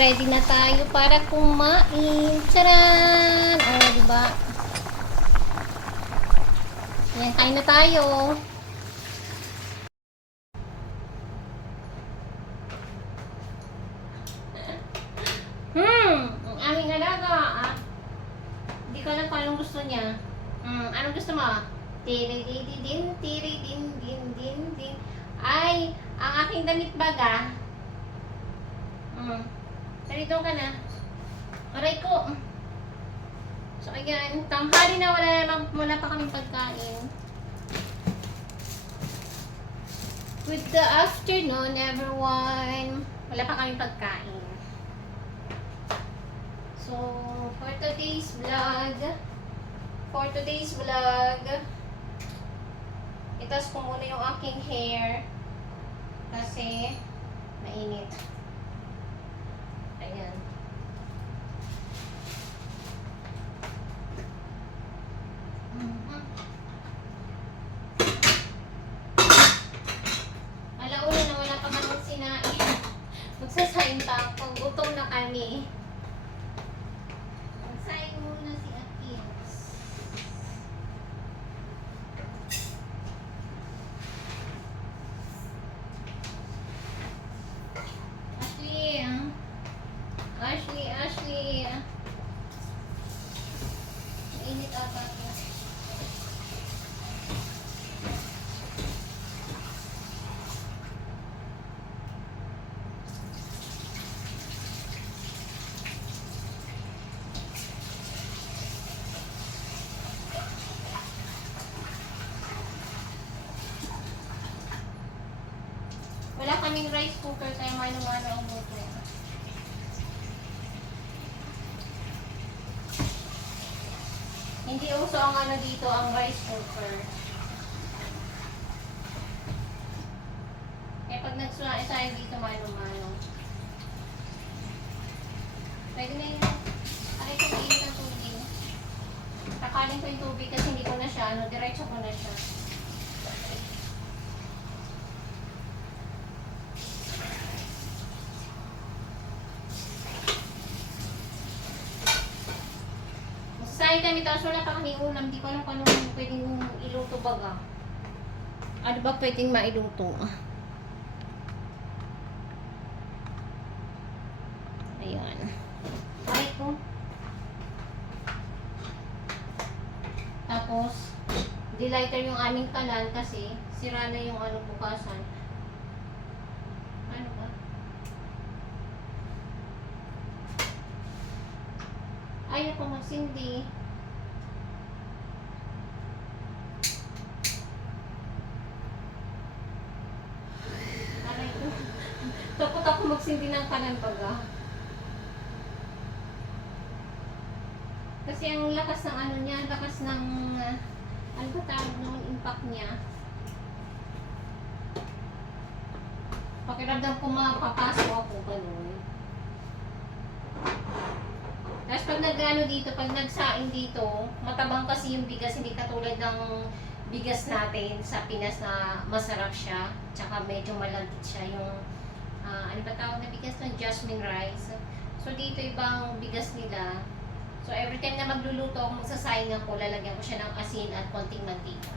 ready na tayo para kumain. Tcharan! O, diba? Ayan, kain na tayo. Ang aming alaga. Hindi ko alam kung anong gusto niya. Anong gusto mo? Tiri-di-di-din, tiri-din-din-din-din. Ay, ang aking damit baga. Sarito ka na. Aray ko. So, ayan. Tanghali na wala pa kaming pagkain. Good afternoon, everyone. Wala pa kaming pagkain. So, for today's vlog, itas ko muna yung aking hair kasi mainit. Ayan. Alauna na wala pa kaming sinain. Magsasain pa ako. Gutom na kami. Magsain muna si Akins. Ashley. Mainit ata ko. Wala kaming rice cooker kaya mano-mano ang buto. Hindi uso ang ano dito, ang rice cooker. Kaya pag nagsunain dito, mano-mano. Pwede na yun. Aray ko mainit ng tubig. Takalin ko yung tubig kasi hindi ko na siya, diretso ko na siya. Sain kami, tapos wala pa kami ulam. Di ko alam kung ano pwedeng iluto baga. Ano ba pwedeng mailuto? Ayan. Ay ko. Tapos, delighter yung aming kalan kasi sira na yung ano bukasan. Ano ba? Ay, ako magsindi. Aray ko. Takot ako magsindi ng kanan baga. Kasi ang lakas ng ano niya, lakas ng ano ba tawag ng impact niya. Pakiramdam ko mapapasok ako ganun. Tapos pag nag-ano dito, pag nagsaing dito, matabang kasi yung bigas, hindi katulad ng bigas natin sa Pinas na masarap siya. Tsaka medyo malagkit siya yung, ano ba tawag na bigas ng jasmine rice. So dito ibang bigas nila. So every time na magluluto ako, magsasaing ako, lalagyan ko siya ng asin at konting mantika.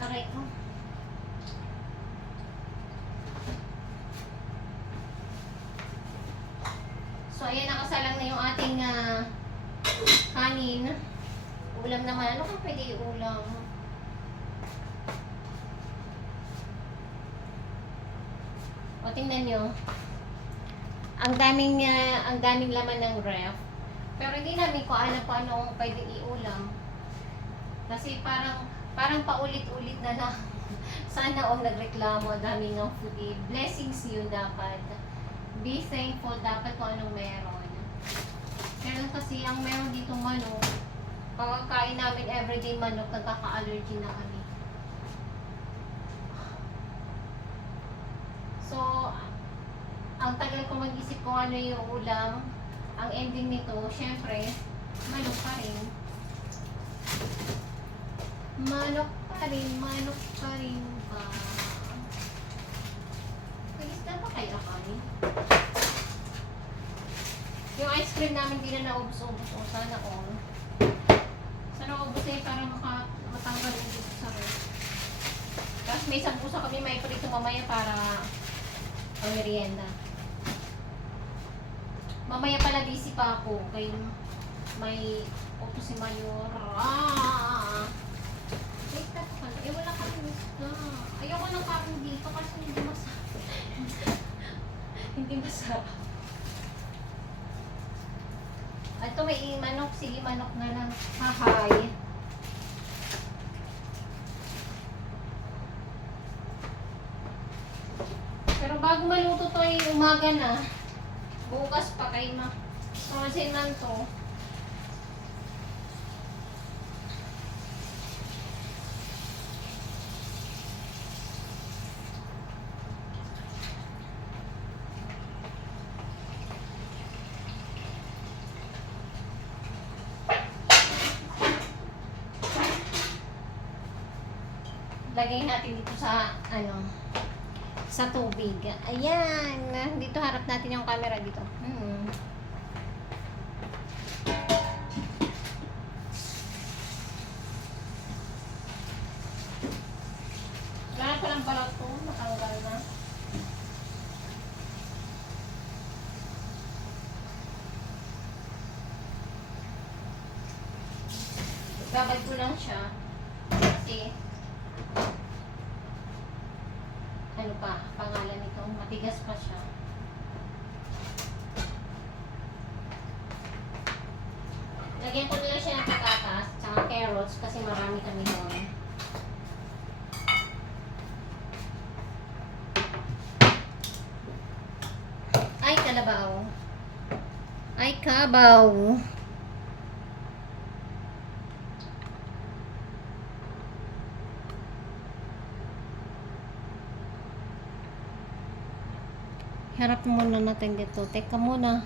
Aray ko. So, ayan, nakasalang na yung ating kanin. Ulam naman. Ano kung pwede ulam? O, tingnan nyo. Ang daming laman ng ref. Pero hindi namin ko alam kung ano pwede iulam. Kasi parang paulit-ulit na lang. Sana nagreklamo. Daming ng food. Blessings yun dapat. Be thankful dapat kung anong meron. Meron kasi ang meron dito manok. Pagkakain namin everyday manok, nagkaka-allergy na kami. So, ang tagal ko mag-isip kung ano yung ulam. Ang ending nito, syempre, manok pa rin. Manok pa rin ba? kaya kami. Yung ice cream namin hindi na naubos-ubos. O, sana all. Sana ubos eh para matanggal yung dito sa ref. Tapos may isang puso kami may prito mamaya para ang merienda. Mamaya pala busy pa ako. Kaya may upo si Mayor. Wait na po pala. Eh wala kami gusto. Ayoko ng kain dito kasi hindi masarap. Hindi masarap. Ito may manok. Sige, manok na lang. Hahay. Pero bago maluto to ay umaga na. Bukas pa kay ma. Frozen man to. Lagay natin dito sa sa tubig. Ayan. Dito harap natin yung camera dito. Wala pa lang pala ito. Matanggal na. Babad ko lang siya. Kasi ano pa, pangalan nito, matigas pa siya. Lagyan ko nila siya ng patatas, tsaka carrots kasi marami kami doon. Ay, kalabaw. Ay, kabaw. Harap muna natin dito. Teka muna.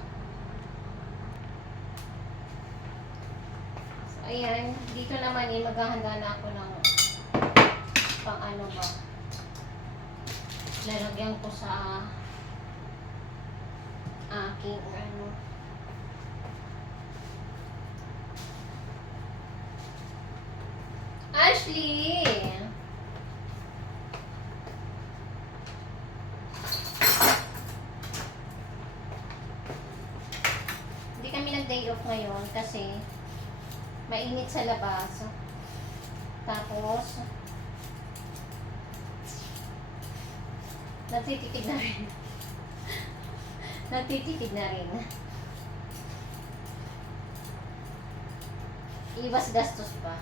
So, ayan. Dito naman maghahanda na ako ng pang ano ba. Lalagyan ko sa aking Ashley! Day off ngayon kasi mainit sa labas. Tapos natitipid na rin. Natitipid na rin. Iwas gastos pa.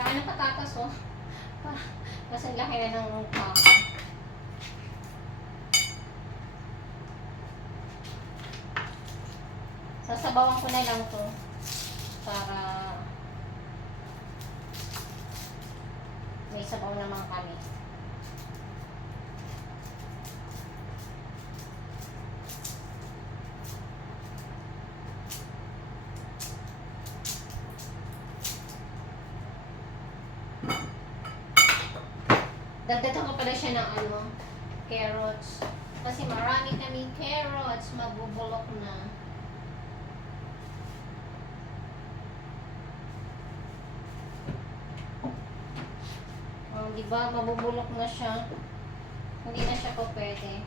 Laki ng patatas, oh. Mas ang laki na ng pako. Sasabawan ko na lang to para may sabaw naman kami. Dagdagan ko pala siya ng carrots. Kasi marami kaming carrots, mabubulok na. Diba, mabubulok na siya. Hindi na siya po pwede.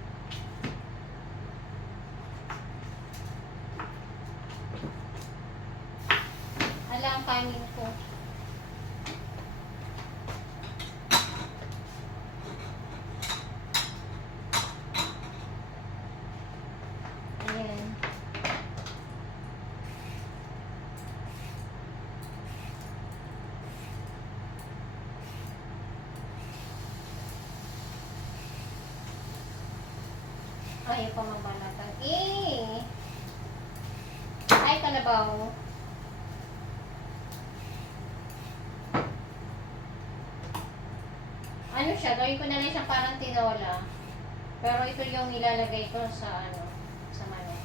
Alam, kanin ko. Ayaw pa mabalatan. Ay, kalabaw. Ano siya? Gawin ko na lang siyang parang tinola. Pero ito yung ilalagay ko sa sa manok.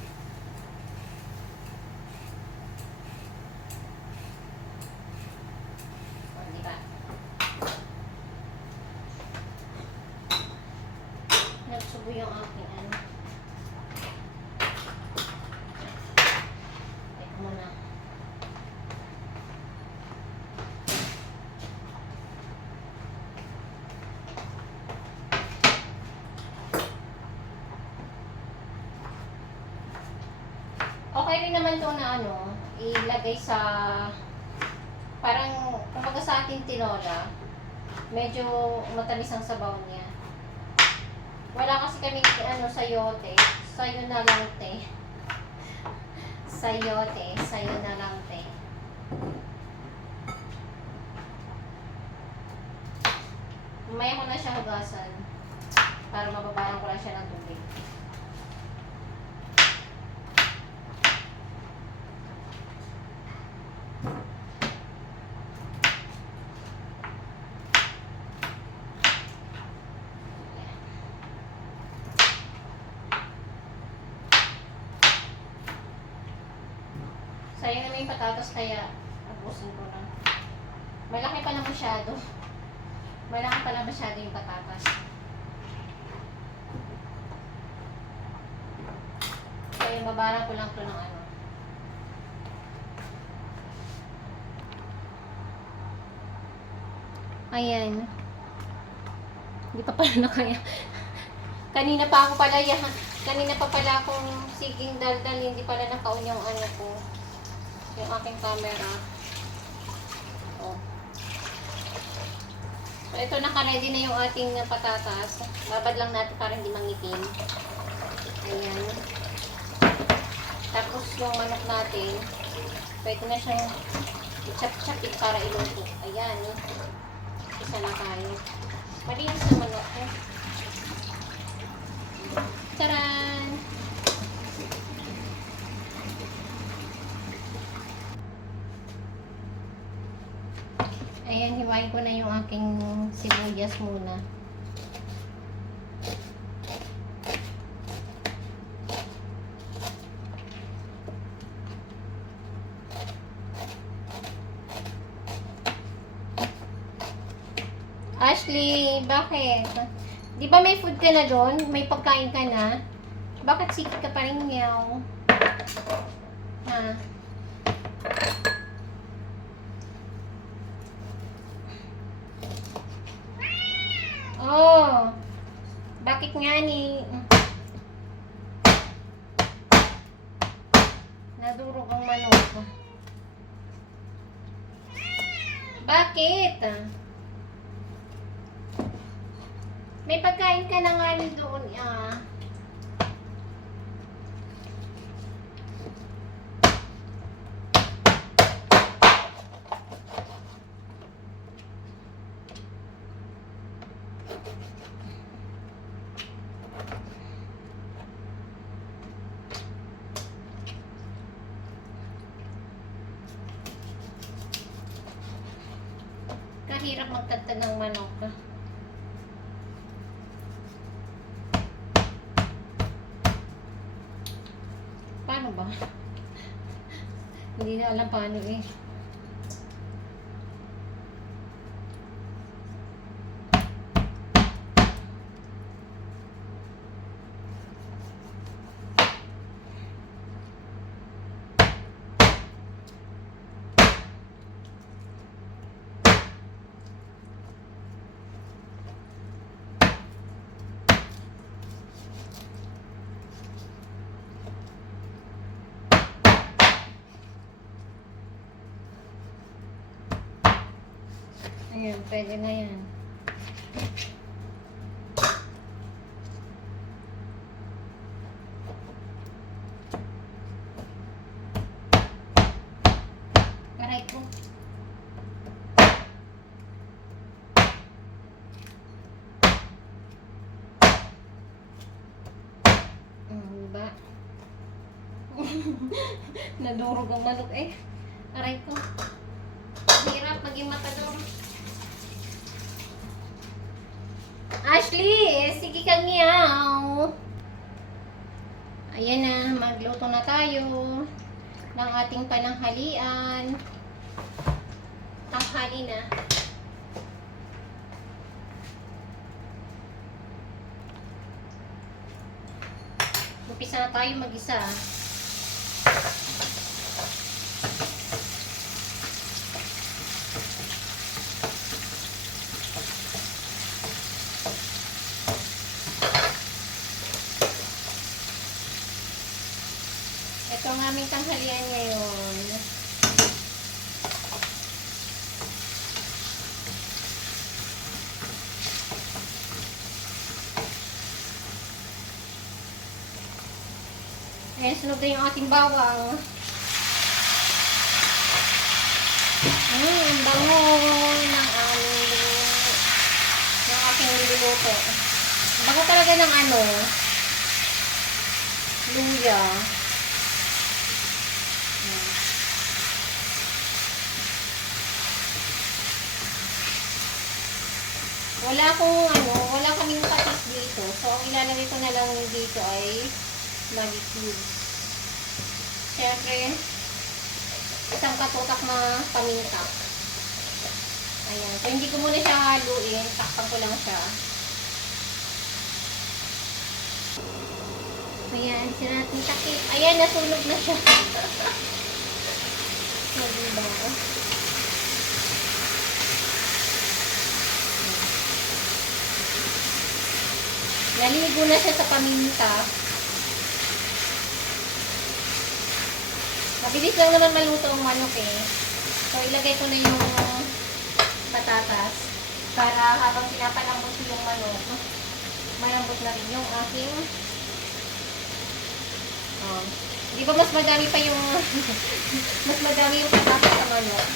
rin naman to na ano, ilagay sa, parang, kumbaga sa ating tinola, medyo matamis ang sabaw niya. Wala kasi kami ano, sayote. Sayo na lang, te. Sayote. Sayo na lang, te. Mamaya ko na siya hugasan para mababayan ko lang siya ng tubig. Sayang naman yung patatas kaya abusin ko na. Malaki pa na masyado. Malaki pa na masyado yung patatas. Kaya babara ko lang to ng ano. Ayan. Hindi pa pala na kaya. Kanina pa ako pala yan. Kanina pa pala akong siging daldal. Hindi pala nakaon yung ano ko. Yung aking camera. Oh. So, ito naka-ready na yung ating patatas. Babad lang natin para hindi mangitim. Ayan. Tapos yung manok natin, pwede na siyang i-chop-chop para iluto. Ayan. Isa na tayo. Malinis yung manok. Taran! Ayan, hiwain ko na yung aking sibuyas muna. Ashley, bakit? Di ba may food ka na doon? May pagkain ka na? Bakit sikit ka pa rin yaw? Ha? Oh, bakit nga ni? Nadurog ang manok. Bakit? May pagkain ka na nga doon. Kahirap magtagtag ng manok. Paano ba? Hindi na alam paano eh. Ayan, pwede na yan. Aray ko. Diba? Nadurog ang manok eh. Aray ko. Hirap maging matador. Ashley, sige kang yaw. Ayan na, magluto na tayo ng ating pananghalian. Tanghali na. Umpisa na tayo mag-isa. Ito ang aming tanghalian. Ayan, sunog na yung ating bawang. Ang bango ng aking niluluto. Bango talaga ng luya. Wala kaming patis dito. So, ang ilalagay ko na lang dito ay Maggi cubes. Siyempre, isang katutak na paminta. Ayan. So, hindi ko muna siya haluin. Takpan ko lang siya. Ayan. Sira natin takip. Ayan, nasunog na siya. Diba? Naligo na siya sa paminta. Mabilis lang naman maluto ang manok eh. So, ilagay ko na yung patatas para habang pinapalambot ko yung manok, malambot na rin yung aking di ba mas madami pa yung mas madami yung patatas sa manok.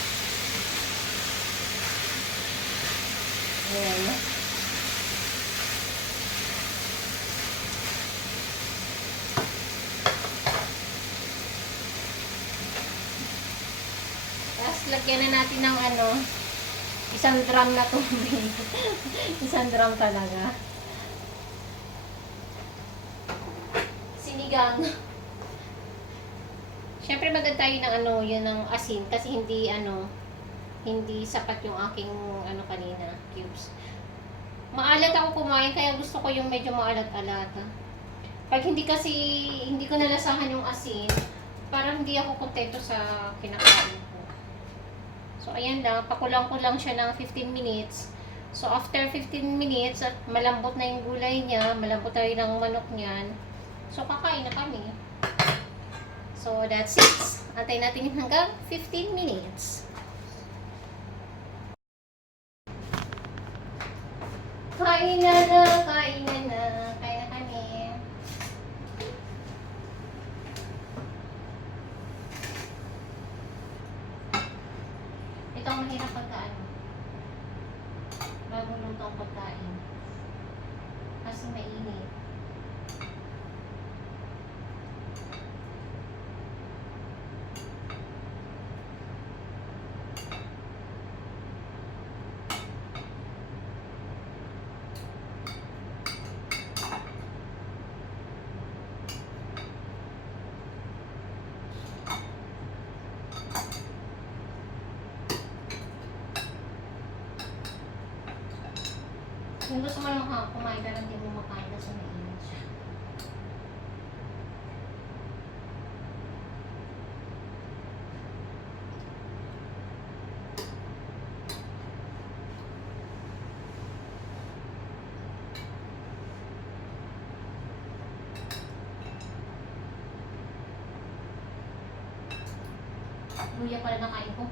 Ayan. Lagyan na natin ng isang drum na tubig. Isang drum talaga. Sinigang. Siyempre maganda tayo ng yun ng asin kasi hindi sapat yung aking kanina, cubes. Maalat ako kumain kaya gusto ko yung medyo maalat-alat. Pag hindi ko nalasahan yung asin, parang hindi ako kontento sa kinakain ko. So, ayan lang. Pakulang ko lang siya ng 15 minutes. So, after 15 minutes, at malambot na yung gulay niya, malambot na rin ang manok niyan. So, kakain na kami. So, that's it. Antayin natin hanggang 15 minutes. Kain na na, kain na na. Kain na kami. Ito ang mahirap pagkaan. Bagong luto ang pagkain. Kasi mainit. Kung gusto mo lang kumain pero hindi mo makain kasi mainit siya. Luya pala nakain ko.